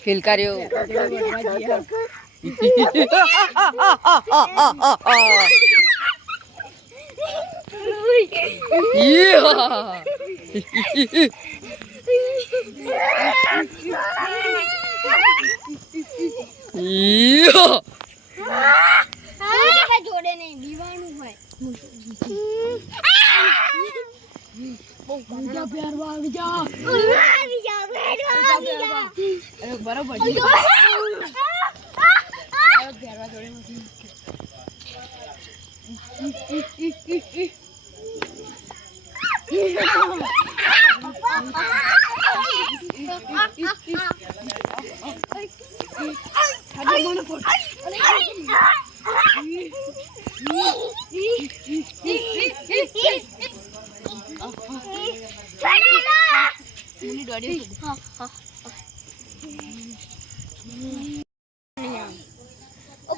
feel કર્યો જોડે નહીં દીવાનું હોય બરોબર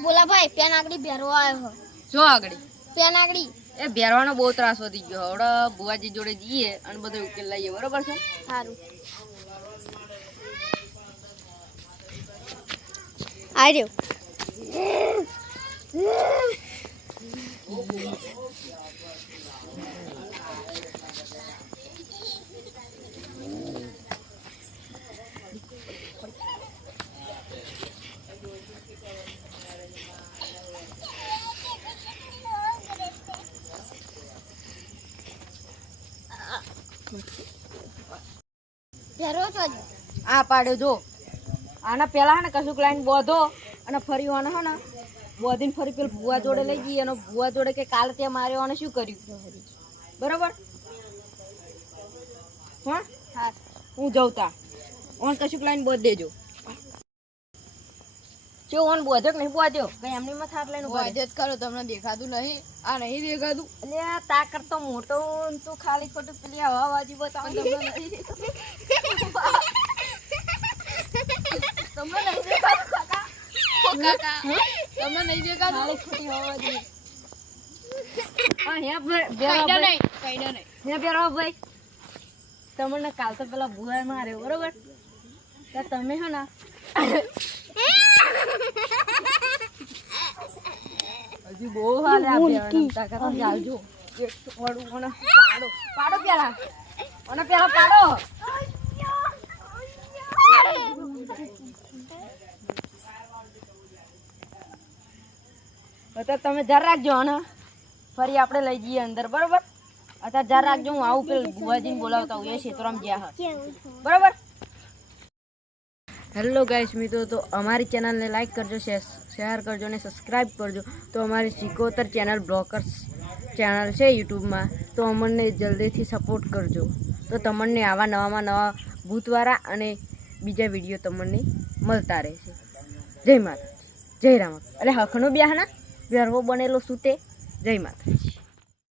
બોલા ભાઈ પેન આગળી બેરવા આવ્યો જો આગળ પેન આગળી એ બેરવાનો બહુ ત્રાસ વધી ગયો હવે બુવાજી જોડે જઈએ અને બધો ઉકેલ લઈએ બરોબર છે સારું આર્યો આ પાડ્યો જો આના પેલા હે ને કશુંક લાઈન બોધો અને ફરી આને હે ને બોધીને ફરી પેલા ભુવા જોડે લઈ જઈએ અને ભુવા જોડે કે કાલે ત્યાં માર્યો અને શું કર્યું બરોબર હા હું જવતા ઓન કશુંક લાઈન બોધ દેજો જો ઓન બોધો કે નહીં બોધ્યો કઈ એમની માં થાક લઈને બોધો જ કરો તમને દેખાતું નહીં આ નહીં દેખાતું એટલે તા કરતો મોટો તું ખાલી ખોટું પેલી હવા વાજી બતાવ તમને નહીં તમને નહીં દેખાતું કાકા કાકા તમને નહીં દેખાતું ખાલી ખોટી હવા વાજી હા હે બેરા નહીં કઈડા નહીં હે બેરા ભાઈ તમને કાલ તો પેલા ભુવા માર્યો બરોબર તો તમે હે ને હજી બહુ હાલ આપ્યા કાકા ચાલજો એક વડું મને પાડો પાડો પેલા અને પેલા પાડો અત્યારે તમે ધ્યાન રાખજો અને ફરી આપણે લઈ જઈએ અંદર બરોબર અત્યારે ધ્યાન રાખજો હું આવું પેલું બુવાજીને બોલાવતા હું એ ક્ષેત્રમાં જ્યાં બરોબર હેલો ગાઈસ મિત્રો તો અમારી ચેનલને લાઈક કરજો શેર કરજો અને સબસ્ક્રાઈબ કરજો તો અમારી સિકોતર ચેનલ બ્લોકર્સ ચેનલ છે યુટ્યુબમાં તો અમને જલ્દીથી સપોર્ટ કરજો તો તમને આવા નવામાં નવા ભૂતવાળા અને બીજા વિડીયો તમને મળતા રહેશે જય માતા જય રામ એટલે હખનો બ્યાહના વ્યર્વો બનેલો શું તે જય માતાજી